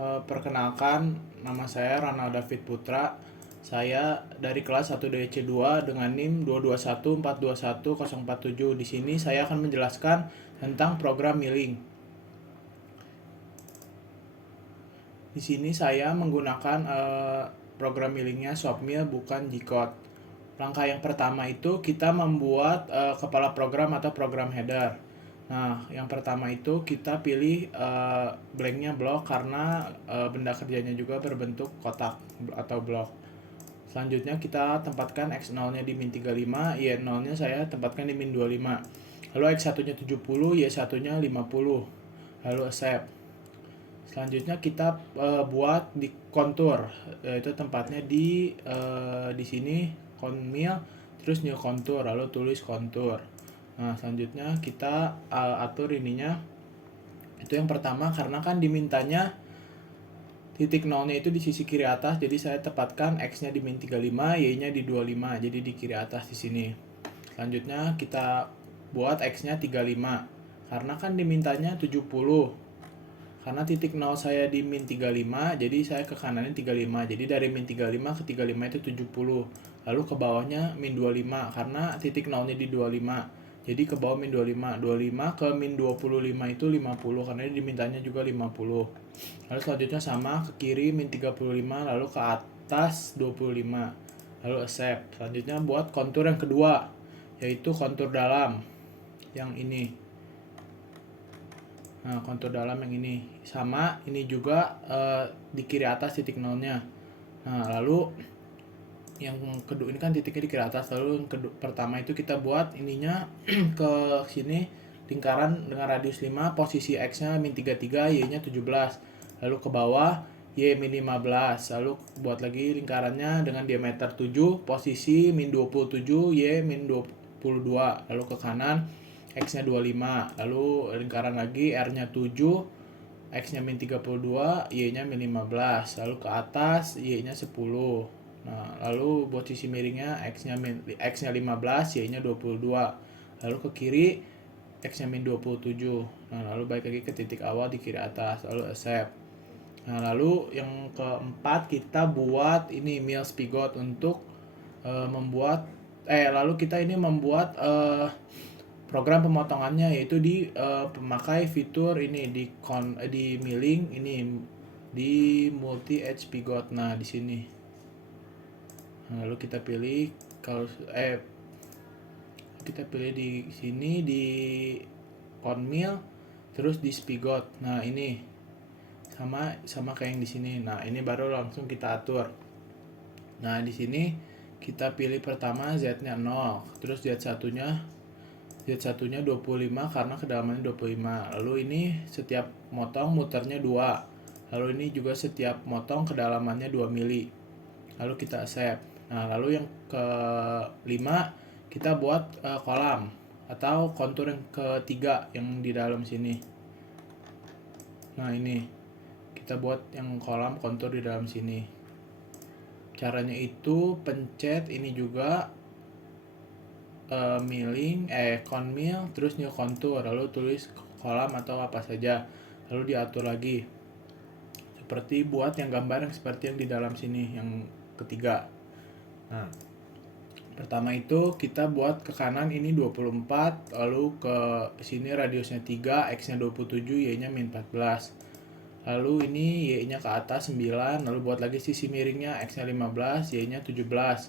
Perkenalkan, nama saya Ronald David Putra. Saya dari kelas 1DC2 dengan NIM 221421047. Di sini saya akan menjelaskan tentang program milling. Di sini saya menggunakan program millingnya Shopmill, bukan G-Code. Langkah yang pertama itu kita membuat kepala program atau program header. Nah, yang pertama itu kita pilih blanknya blok karena benda kerjanya juga berbentuk kotak atau blok. Selanjutnya kita tempatkan X0-nya di min 35, Y0-nya saya tempatkan di min 25. Lalu X1-nya 70, Y1-nya 50. Lalu accept. Selanjutnya kita buat di kontur, yaitu tempatnya di sini conmill, terus new kontur, lalu tulis kontur. Nah, selanjutnya kita atur ininya. Itu yang pertama, karena kan dimintanya titik nolnya itu di sisi kiri atas, jadi saya tepatkan X-nya di min 35, Y-nya di 25, jadi di kiri atas di sini. Selanjutnya kita buat X-nya 35, karena kan dimintanya 70. Karena titik nol saya di min 35, jadi saya ke kanannya 35. Jadi dari min 35 ke 35 itu 70. Lalu ke bawahnya min 25, karena titik nolnya di 25. Jadi ke bawah min 25. 25 ke min 25 itu 50, karena dimintanya juga 50. Lalu selanjutnya sama, ke kiri min 35, lalu ke atas 25. Lalu accept. Selanjutnya buat kontur yang kedua, yaitu kontur dalam. Yang ini. Nah, kontur dalam yang ini sama, ini juga di kiri atas titik nolnya. Nah, lalu yang kedua ini kan titiknya di kiri atas, lalu yang pertama itu kita buat ininya ke sini lingkaran dengan radius 5, posisi X-nya min 33, Y-nya 17. Lalu ke bawah Y min 15, lalu buat lagi lingkarannya dengan diameter 7, posisi min 27, Y min 22. Lalu ke kanan X-nya 25, lalu lingkaran lagi R-nya 7, X-nya min 32, Y-nya min 15, lalu ke atas Y-nya 10. Nah, lalu buat sisi miringnya X-nya 15, Y-nya 22. Lalu ke kiri X-nya min 27. Nah, lalu balik lagi ke titik awal di kiri atas, lalu accept. Nah, lalu yang keempat kita buat ini mill spigot untuk lalu kita ini membuat program pemotongannya, yaitu memakai fitur ini di milling ini di multi edge spigot. Nah, di sini. Nah, lalu kita pilih di sini di conmill, terus di spigot. Nah, ini sama kayak yang di sini. Nah, ini baru langsung kita atur. Nah, di sini kita pilih pertama Z-nya 0, terus Z1-nya 25 karena kedalamannya 25. Lalu ini setiap motong muternya 2. Lalu ini juga setiap motong kedalamannya 2 mili. Lalu kita accept. Nah, lalu yang kelima kita buat kolam atau kontur yang ketiga yang di dalam sini. Nah, ini kita buat yang kolam kontur di dalam sini. Caranya itu pencet ini juga milling, conmill, terus new contour, lalu tulis kolam atau apa saja, lalu diatur lagi seperti buat yang gambar yang seperti yang di dalam sini yang ketiga. Nah, pertama itu kita buat ke kanan ini 24, lalu ke sini radiusnya 3, X-nya 27, Y-nya min 14. Lalu ini Y-nya ke atas 9, lalu buat lagi sisi miringnya X-nya 15, Y-nya 17.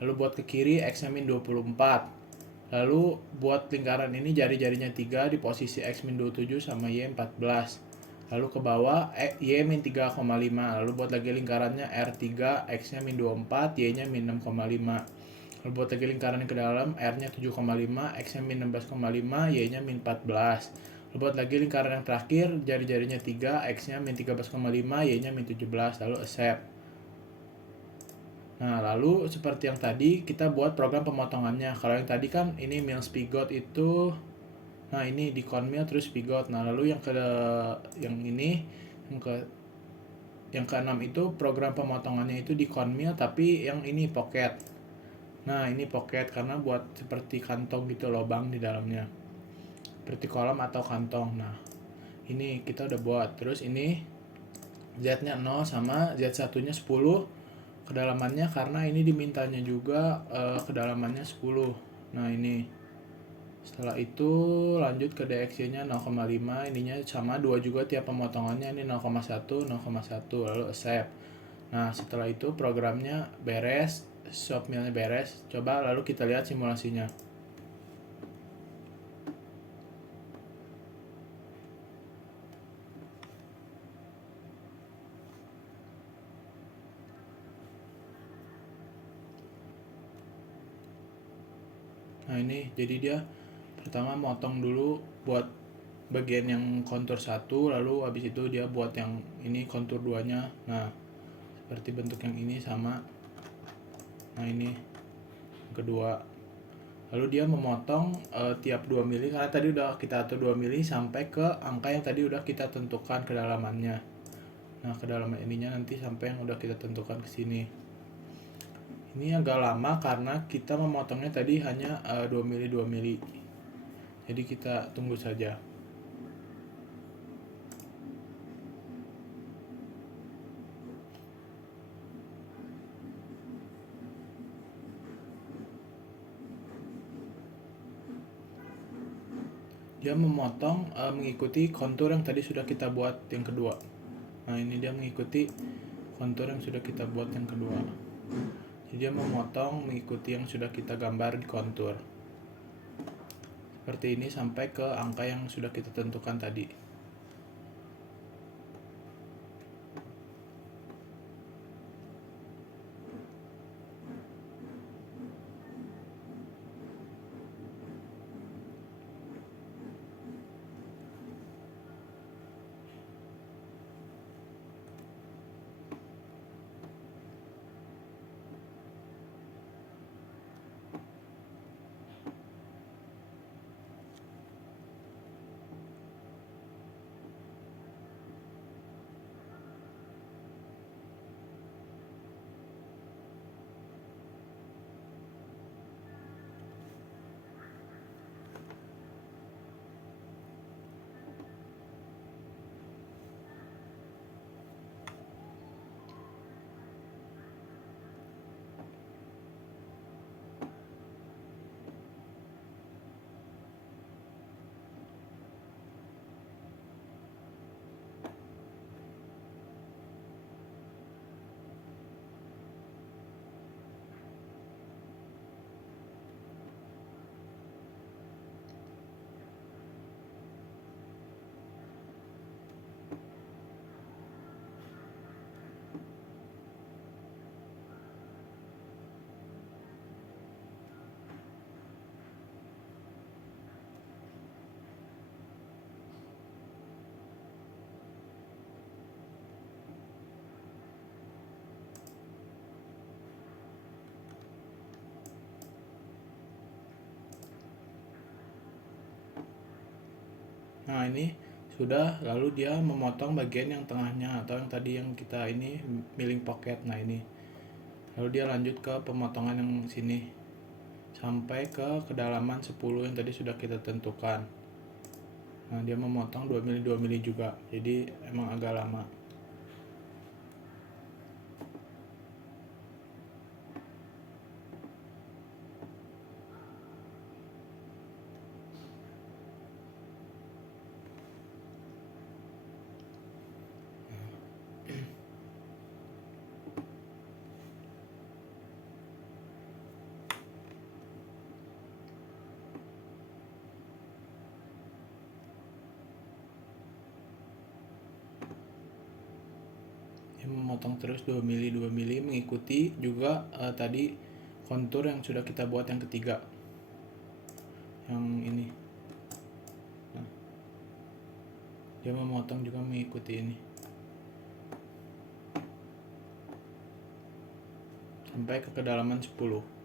Lalu buat ke kiri X-nya min 24. Lalu buat lingkaran ini jari-jarinya 3 di posisi X min 27 sama Y 14. Lalu ke bawah Y min 3,5. Lalu buat lagi lingkarannya R3, X-nya min 24, Y-nya min 6,5. Lalu buat lagi lingkaran ke dalam R-nya 7,5, X-nya min 16,5, Y-nya min 14. Lalu buat lagi lingkaran yang terakhir jari-jarinya 3, X-nya min 13,5, Y-nya min 17. Lalu accept. Nah, lalu seperti yang tadi kita buat program pemotongannya. Kalau yang tadi kan ini mill spigot itu, nah ini di conmill terus spigot. Nah, lalu yang ini yang keenam itu program pemotongannya itu di conmill, tapi yang ini pocket. Nah, ini pocket karena buat seperti kantong gitu, lubang di dalamnya, seperti kolam atau kantong. Nah, ini kita udah buat. Terus ini Z-nya 0 sama Z1-nya 10 kedalamannya, karena ini dimintanya juga kedalamannya 10. Nah ini setelah itu lanjut ke DXY-nya 0,5, ininya sama 2 juga tiap pemotongannya, ini 0,1 0,1, lalu accept. Nah setelah itu programnya beres, shopmillnya beres. Coba lalu kita lihat simulasinya. Nah ini jadi dia pertama motong dulu buat bagian yang kontur 1, lalu habis itu dia buat yang ini kontur 2-nya. Nah seperti bentuk yang ini sama. Nah ini yang kedua, lalu dia memotong tiap 2 mili, karena tadi udah kita atur 2 mili sampai ke angka yang tadi udah kita tentukan kedalamannya. Nah kedalaman ininya nanti sampai yang udah kita tentukan ke sini. Ini agak lama karena kita memotongnya tadi hanya 2 mili 2 mili. Jadi kita tunggu saja. Dia memotong mengikuti kontur yang tadi sudah kita buat yang kedua. Nah ini dia mengikuti kontur yang sudah kita buat yang kedua. Jadi dia memotong mengikuti yang sudah kita gambar di kontur seperti ini sampai ke angka yang sudah kita tentukan tadi. Nah ini sudah, lalu dia memotong bagian yang tengahnya atau yang tadi yang kita ini milling pocket. Nah ini lalu dia lanjut ke pemotongan yang sini sampai ke kedalaman 10 yang tadi sudah kita tentukan. Nah dia memotong 2 mili 2 mili juga, jadi emang agak lama. Memotong terus 2 mili 2 mili mengikuti juga tadi kontur yang sudah kita buat yang ketiga yang ini. Nah, dia memotong juga mengikuti ini sampai ke kedalaman 10.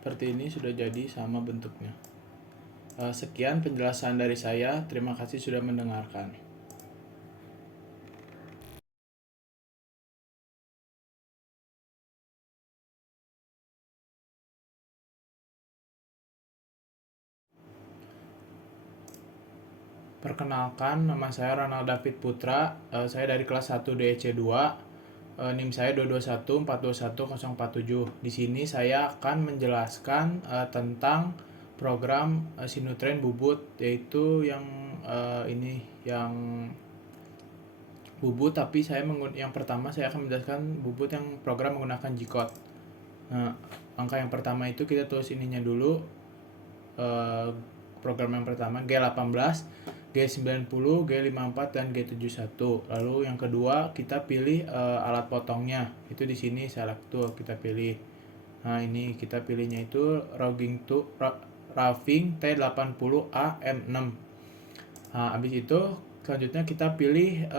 Seperti ini sudah jadi sama bentuknya. Sekian penjelasan dari saya. Terima kasih sudah mendengarkan. Perkenalkan, nama saya Ronald David Putra. Saya dari kelas 1 DEC 2. NIM saya 221421047. Di sini saya akan menjelaskan tentang program Sinutrain Bubut, yaitu yang ini yang Bubut, tapi yang pertama saya akan menjelaskan Bubut yang program menggunakan G-code. Nah, angka yang pertama itu kita tulis ininya dulu. Program yang pertama G18, G90, G54 dan G71. Lalu yang kedua kita pilih alat potongnya. Itu di sini select tool kita pilih. Nah, ini kita pilihnya itu Raving T80A M6. Nah, habis itu selanjutnya kita pilih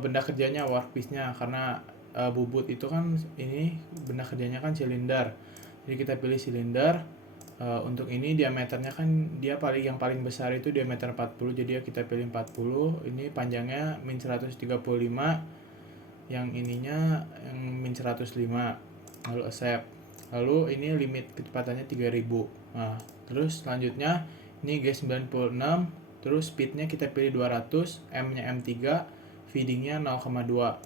benda kerjanya, workpiece-nya, karena Bubut itu kan ini benda kerjanya kan silinder. Jadi kita pilih silinder. Untuk ini diameternya kan dia yang paling besar itu diameter 40, jadi kita pilih 40. Ini panjangnya min 135, yang ininya yang min 105. Lalu accept. Lalu ini limit kecepatannya 3000. Nah, terus selanjutnya ini G96, terus speednya kita pilih 200, M-nya M3, feedingnya 0,2.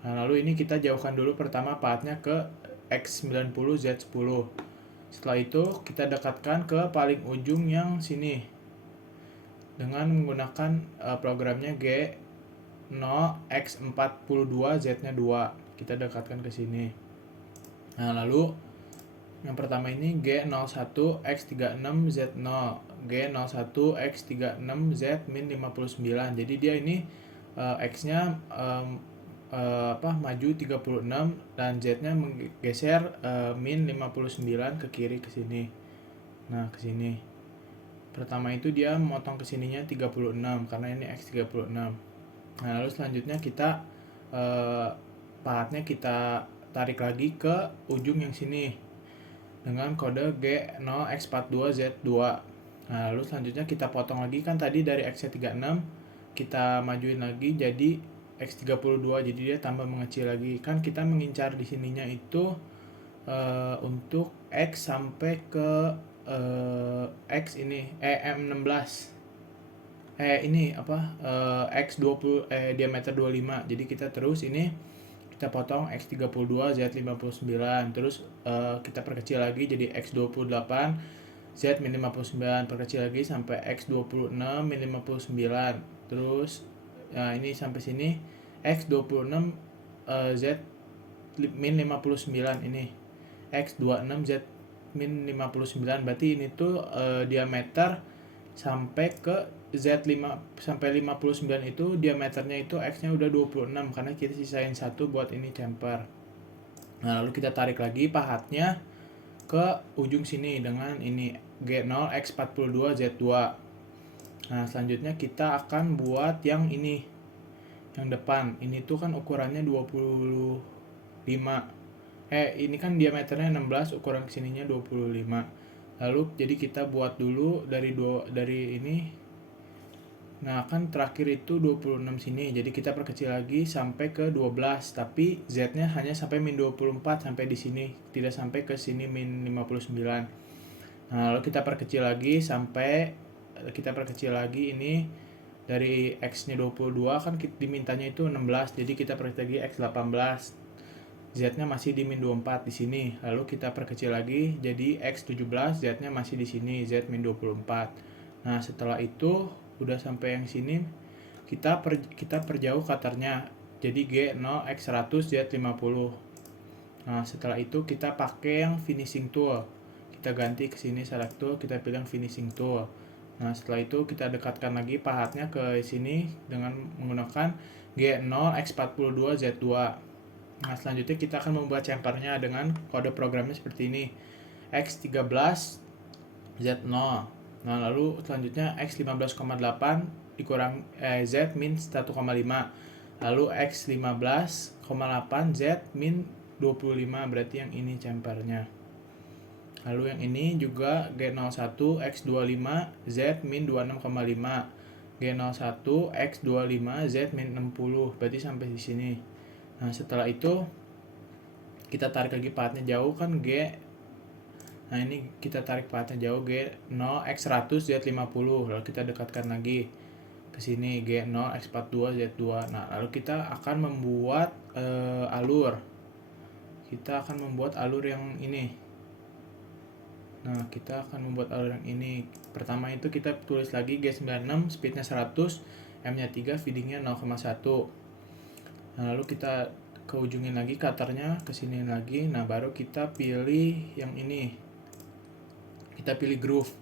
Nah, lalu ini kita jauhkan dulu pertama pathnya ke X90 Z10. Setelah itu kita dekatkan ke paling ujung yang sini dengan menggunakan programnya G0X42 Z-nya 2. Kita dekatkan ke sini. Nah, lalu yang pertama ini G01X36Z0, G01X36Z-59. Jadi dia ini X-nya maju 36 dan Z-nya menggeser min 59 ke kiri ke sini. Nah, ke sini. Pertama itu dia memotong ke sininya 36 karena ini X36. Nah, lalu selanjutnya kita pahatnya kita tarik lagi ke ujung yang sini dengan kode G0X42Z2. Nah, lalu selanjutnya kita potong lagi, kan tadi dari X36 kita majuin lagi jadi X32, jadi dia tambah mengecil lagi. Kan kita mengincar di sininya itu untuk X sampai ke X ini M16. X20 diameter 25. Jadi kita terus ini kita potong X32 Z59, terus kita perkecil lagi jadi X28 Z-59, perkecil lagi sampai X26 min 59. Terus ini sampai sini X26 Z min 59, ini X26 Z min 59. Berarti ini tuh diameter sampai ke Z5 sampai 59 itu diameternya itu X-nya udah 26 karena kita sisain satu buat ini chamfer. Nah, lalu kita tarik lagi pahatnya ke ujung sini dengan ini G0X42Z2. Nah, selanjutnya kita akan buat yang ini, yang depan. Ini tuh kan ukurannya 25. Ini kan diameternya 16, ukuran kesininya 25. Lalu jadi kita buat dulu dari ini. Nah, kan terakhir itu 26 sini. Jadi kita perkecil lagi sampai ke 12, tapi Z-nya hanya sampai min 24 sampai di sini, tidak sampai ke sini min 59. Nah, lalu kita perkecil lagi ini dari X-nya 22 kan dimintanya itu 16. Jadi kita perkecil lagi X18. Z-nya masih di min 24 di sini. Lalu kita perkecil lagi jadi X17, Z-nya masih di sini, Z min 24. Nah, setelah itu udah sampai yang sini, kita perjauh cutternya jadi G0X100 Z50. Nah, setelah itu kita pakai yang finishing tool. Kita ganti ke sini select tool, kita pilih yang finishing tool. Nah, setelah itu kita dekatkan lagi pahatnya ke sini dengan menggunakan G0X42 Z2. Nah, selanjutnya kita akan membuat chamfernya dengan kode programnya seperti ini. X13 Z0. Nah, lalu selanjutnya X15,8 dikurang Z min 1,5. Lalu X15,8 Z min 25, berarti yang ini chamfernya. Lalu yang ini juga G01 X25 Z min 26,5, G01 X25 Z min 60, berarti sampai di sini. Nah setelah itu kita tarik lagi pathnya jauh kan nah ini kita tarik pathnya jauh G0 X100 Z50, lalu kita dekatkan lagi ke sini G0 X42 Z2. Nah lalu kita akan membuat alur. Kita akan membuat alur yang ini. Nah, kita akan membuat alur yang ini. Pertama itu kita tulis lagi G96, speednya 100, M-nya 3, feedingnya 0,1. Nah, lalu kita keujungin lagi cutternya, kesini lagi. Nah, baru kita pilih yang ini. Kita pilih groove.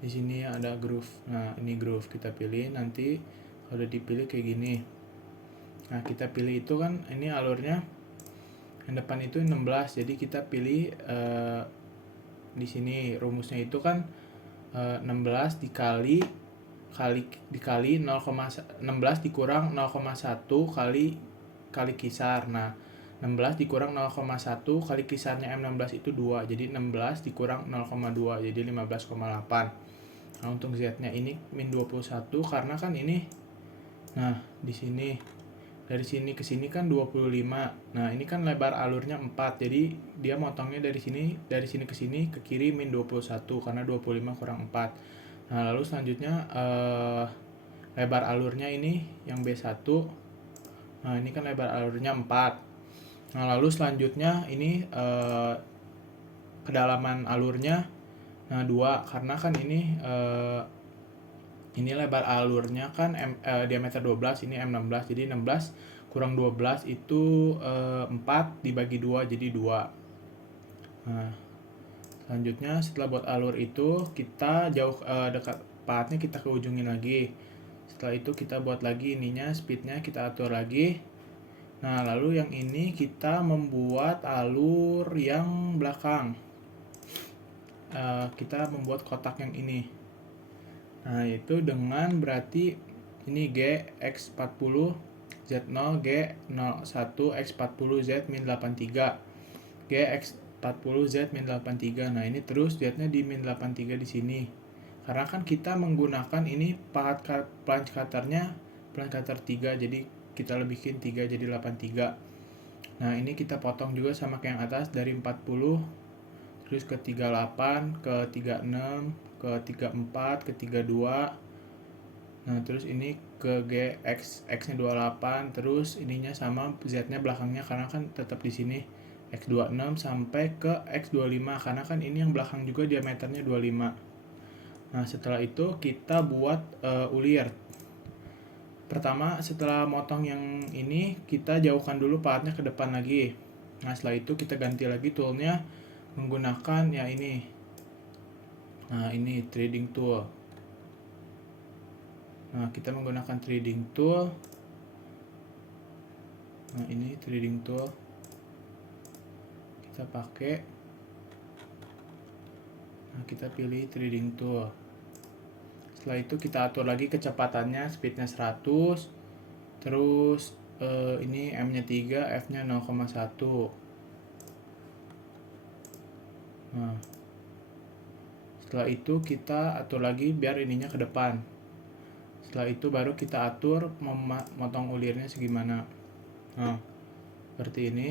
Di sini ada groove. Nah, ini groove kita pilih. Nanti kalau udah dipilih kayak gini. Nah, kita pilih itu kan, ini alurnya. Yang depan itu 16, jadi kita pilih di sini rumusnya itu kan 16 dikali 0,16 dikurang 0,1 kali kisar. Nah, 16 dikurang 0,1 kali kisarnya M16 itu 2. Jadi 16 dikurang 0,2 jadi 15,8. Nah, untuk Z-nya ini min 21 karena kan ini. Nah, di sini dari sini ke sini kan 25. Nah, ini kan lebar alurnya 4. Jadi dia motongnya dari sini ke sini ke kiri min 21 karena 25 kurang 4. Nah, lalu selanjutnya lebar alurnya ini yang B1. Nah, ini kan lebar alurnya 4. Nah, lalu selanjutnya ini kedalaman alurnya 2 karena kan ini lebar alurnya kan diameter 12, ini M16, jadi 16 kurang 12 itu 4 dibagi 2 jadi 2. Nah, selanjutnya setelah buat alur itu kita jauh dekat pathnya kita ke ujungin lagi. Setelah itu kita buat lagi ininya, speednya kita atur lagi. Nah, lalu yang ini kita membuat alur yang belakang. Kita membuat kotak yang ini. Nah, itu dengan berarti ini G X40 Z0 G01 X40 Z min 83 G X40 Z min 83. Nah, ini terus Z-nya di min 83 di sini. Karena kan kita menggunakan ini plunge cutternya plunge cutter 3, jadi kita lebihin 3 jadi 83. Nah, ini kita potong juga sama kayak yang atas dari 40 terus ke 38, ke 36, ke 34, ke 32. Nah, terus ini ke X-nya 28, terus ininya sama Z-nya belakangnya karena kan tetap di sini X26 sampai ke X25 karena kan ini yang belakang juga diameternya 25. Nah, setelah itu kita buat ulir. Pertama, setelah motong yang ini, kita jauhkan dulu pathnya ke depan lagi. Nah, setelah itu kita ganti lagi toolnya menggunakan ya ini. Nah, ini threading tool. Nah, kita menggunakan threading tool. Nah, ini threading tool. Kita pakai. Nah, kita pilih threading tool. Setelah itu kita atur lagi kecepatannya, speednya 100. Terus ini M-nya 3, F-nya 0,1. Nah, setelah itu kita atur lagi biar ininya ke depan. Setelah itu baru kita atur memotong ulirnya segimana. Nah, seperti ini.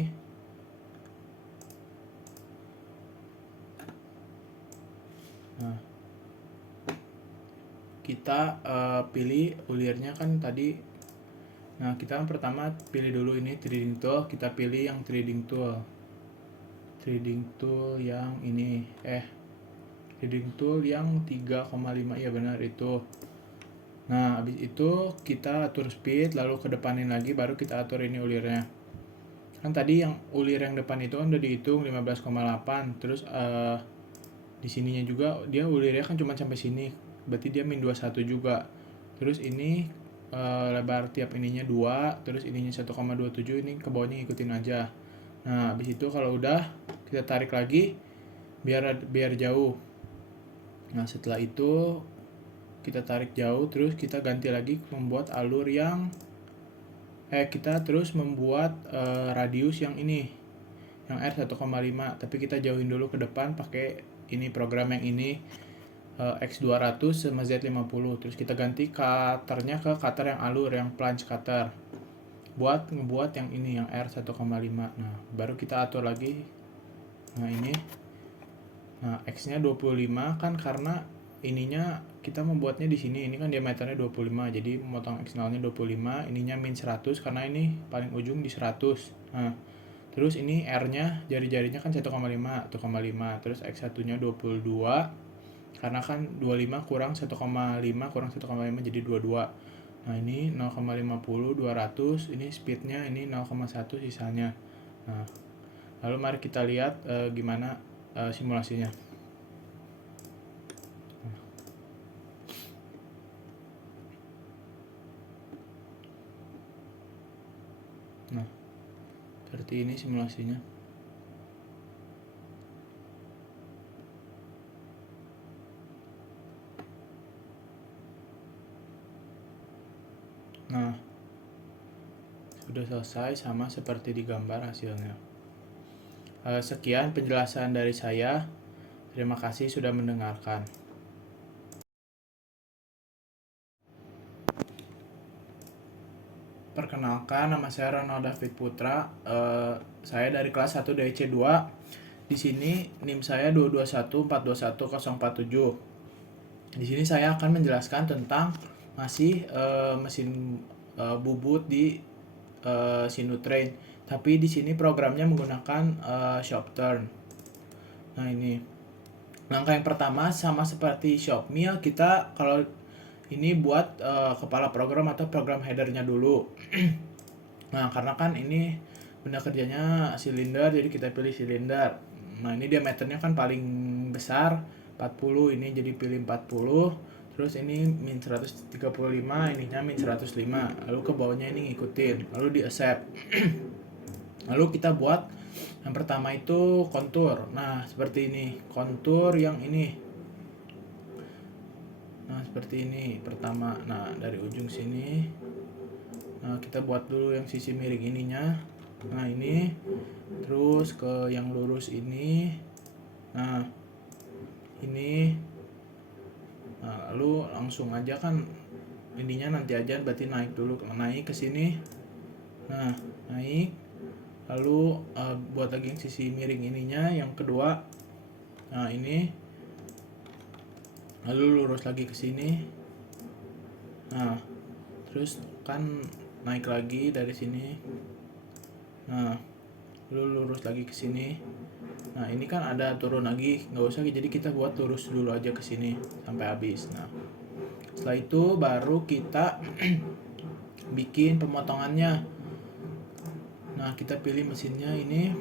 Nah, kita pilih ulirnya kan tadi. Nah, kita kan pertama pilih dulu ini threading tool. Kita pilih yang threading tool. Threading tool yang ini. Threading tool yang 3,5, ya benar itu. Nah, habis itu kita atur speed, lalu kedepanin lagi, baru kita atur ini ulirnya. Kan tadi yang ulir yang depan itu kan udah dihitung 15,8, terus di sininya juga dia ulirnya kan cuma sampai sini, berarti dia min 21 juga. Terus ini lebar tiap ininya 2, terus ininya 1,27, ini ke bawahnya ikutin aja. Nah, habis itu kalau udah kita tarik lagi biar jauh. Nah, setelah itu kita tarik jauh, terus kita ganti lagi membuat alur yang kita terus membuat radius yang ini, yang R 1,5, tapi kita jauhin dulu ke depan pakai ini program yang ini X200 sama Z50. Terus kita ganti cutternya ke cutter yang alur, yang plunge cutter, buat ngebuat yang ini, yang R1,5. Nah baru kita atur lagi. Nah ini, nah X nya 25 kan karena ininya kita membuatnya di sini, ini kan diameternya 25, jadi memotong X0 nya 25, ininya min 100 karena ini paling ujung di 100. Nah terus ini R nya jari-jarinya kan 1,5, terus X1 nya 22 karena kan 25 kurang 1,5 kurang 1,5 jadi 22. Nah ini 0,50 200, ini speednya ini 0,1 sisanya. Nah lalu mari kita lihat gimana simulasinya. Nah seperti ini simulasinya. Nah sudah selesai sama seperti di gambar hasilnya. Sekian penjelasan dari saya. Terima kasih sudah mendengarkan. Perkenalkan, nama saya Ronald David Putra. Saya dari kelas 1 DC 2. Di sini NIM saya 221421047. Di sini saya akan menjelaskan tentang masih mesin bubut di Sinutrain. Tapi di sini programnya menggunakan shop turn. Nah ini langkah yang pertama sama seperti Shopmill, kita kalau ini buat kepala program atau program headernya dulu. Nah karena kan ini benda kerjanya silinder, jadi kita pilih silinder. Nah ini diameternya kan paling besar 40, ini jadi pilih 40. Terus ini min 135, ininya min 105. Lalu ke bawahnya ini ngikutin, lalu di accept. Lalu kita buat yang pertama itu kontur. Nah seperti ini, kontur yang ini. Nah seperti ini pertama. Nah dari ujung sini, nah kita buat dulu yang sisi miring ininya. Nah ini terus ke yang lurus ini. Nah ini, nah lalu langsung aja kan ininya nanti aja, berarti naik dulu, naik ke sini. Nah naik, lalu buat lagi yang sisi miring ininya yang kedua. Nah ini, lalu lurus lagi ke sini. Nah terus kan naik lagi dari sini. Nah lalu lurus lagi ke sini. Nah ini kan ada turun lagi, nggak usah, jadi kita buat lurus dulu aja ke sini sampai habis. Nah setelah itu baru kita bikin pemotongannya. Nah kita pilih mesinnya ini.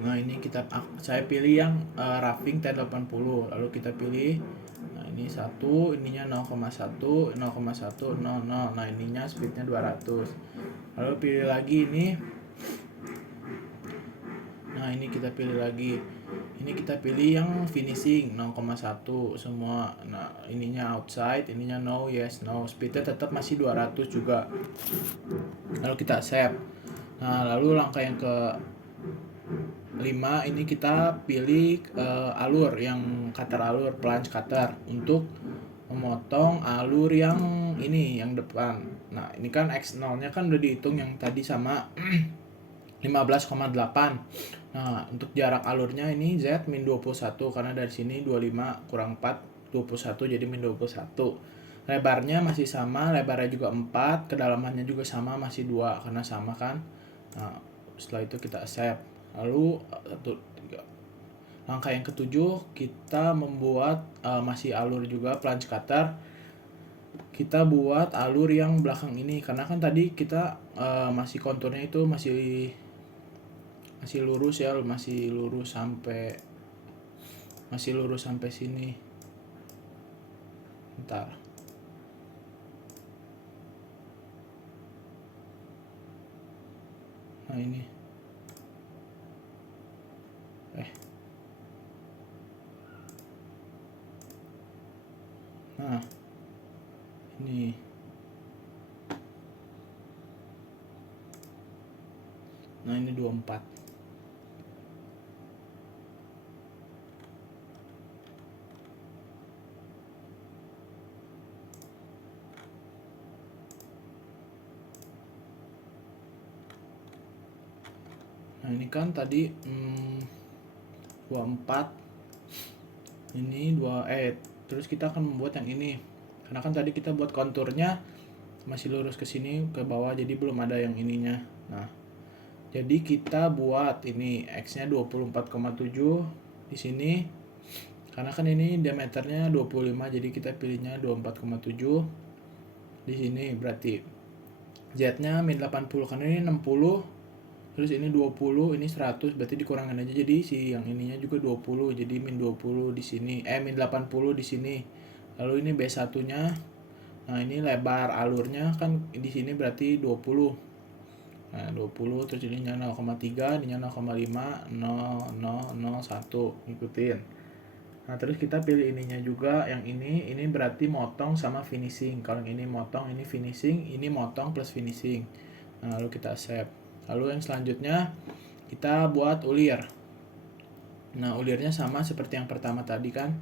Nah ini saya pilih yang roughing T80, lalu kita pilih. Nah ini satu, ininya 0,1 0,1 00. Nah ininya speednya 200. Lalu pilih lagi ini. Nah ini kita pilih lagi, ini kita pilih yang finishing 0,1 semua. Nah ininya outside, ininya no, yes, no. Speednya tetap masih 200 juga. Lalu kita save. Nah lalu langkah yang ke 5 ini kita pilih alur, yang cutter alur, plunge cutter, untuk memotong alur yang ini, yang depan. Nah ini kan X0 nya kan udah dihitung yang tadi sama 15,8. Nah untuk jarak alurnya ini Z min 21, karena dari sini 25 kurang 4 21, jadi min 21. Lebarnya masih sama, lebarnya juga 4, kedalamannya juga sama, masih 2 karena sama kan. Nah setelah itu kita accept. Lalu langkah yang ketujuh, kita membuat masih alur juga, plunge cutter. Kita buat alur yang belakang ini, karena kan tadi kita masih konturnya itu masih lurus ya, masih lurus sampai sini. Bentar. Nah ini. Nah ini. Nah ini 24. Nah ini kan tadi 24, ini terus kita akan membuat yang ini, karena kan tadi kita buat konturnya masih lurus ke sini ke bawah, jadi belum ada yang ininya. Nah jadi kita buat ini X-nya 24,7 di sini, karena kan ini diameternya 25, jadi kita pilihnya 24,7 di sini. Berarti Z-nya min 80, karena ini 60, terus ini 20, ini 100, berarti dikurangin aja, jadi si yang ininya juga 20, jadi min 20 di sini, min 80 di sini. Lalu ini B1-nya, nah ini lebar alurnya kan di sini berarti 20. Nah 20, terus ininya 0,3, ininya 0,5, 0, 0, 0, 1, ngikutin. Nah terus kita pilih ininya juga, yang ini berarti motong sama finishing. Kalau yang ini motong, ini finishing, ini motong plus finishing. Nah lalu kita save. Lalu yang selanjutnya kita buat ulir. Nah ulirnya sama seperti yang pertama tadi kan,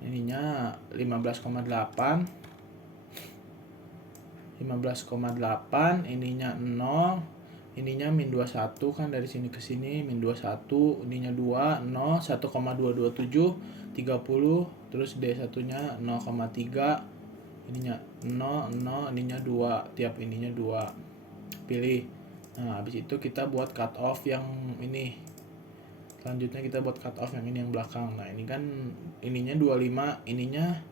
ininya 15,8, ininya 0, ininya min 21 kan, dari sini ke sini min 21, ininya 2, 0, 1,227, 30, terus D1-nya 0,3, ininya 0, 0, ininya 2, tiap ininya 2. Pilih. Nah, habis itu kita buat cut off yang ini. Selanjutnya kita buat cut off yang ini, yang belakang. Nah, ini kan ininya 25, ininya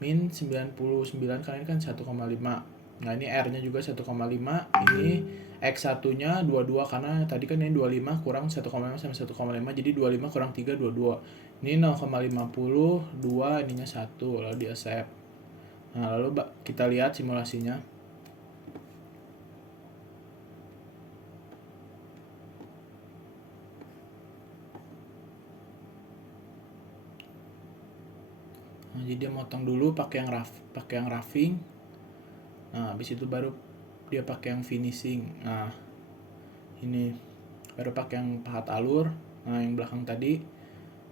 min 99, karena ini kan 1,5. Nah ini R-nya juga 1,5, ini X1-nya 22, karena tadi kan ini 25 kurang 1,5 sama 1,5, jadi 25 kurang 3, 22. Ini 0,50, 2, ininya 1, lalu di accept. Nah lalu kita lihat simulasinya. Nah, jadi dia motong dulu pakai yang roughing. Nah, habis itu baru dia pakai yang finishing. Nah, ini baru pakai yang pahat alur. Nah, yang belakang tadi.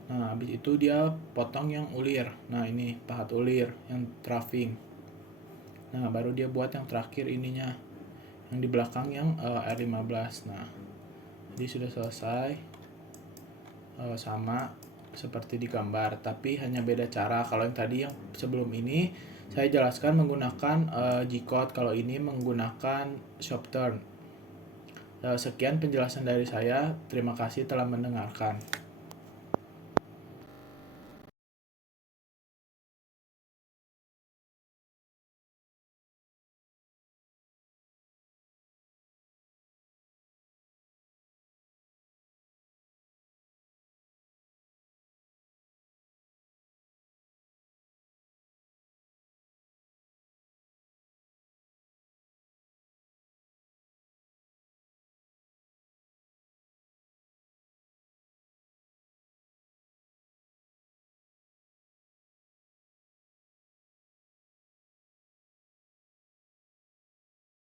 Nah, habis itu dia potong yang ulir. Nah, ini pahat ulir yang roughing. Nah, baru dia buat yang terakhir ininya, yang di belakang yang R15. Nah, jadi sudah selesai. Sama seperti di gambar, tapi hanya beda cara. Kalau yang tadi yang sebelum ini saya jelaskan menggunakan G-code, kalau ini menggunakan Shopturn. Sekian penjelasan dari saya. Terima kasih telah mendengarkan.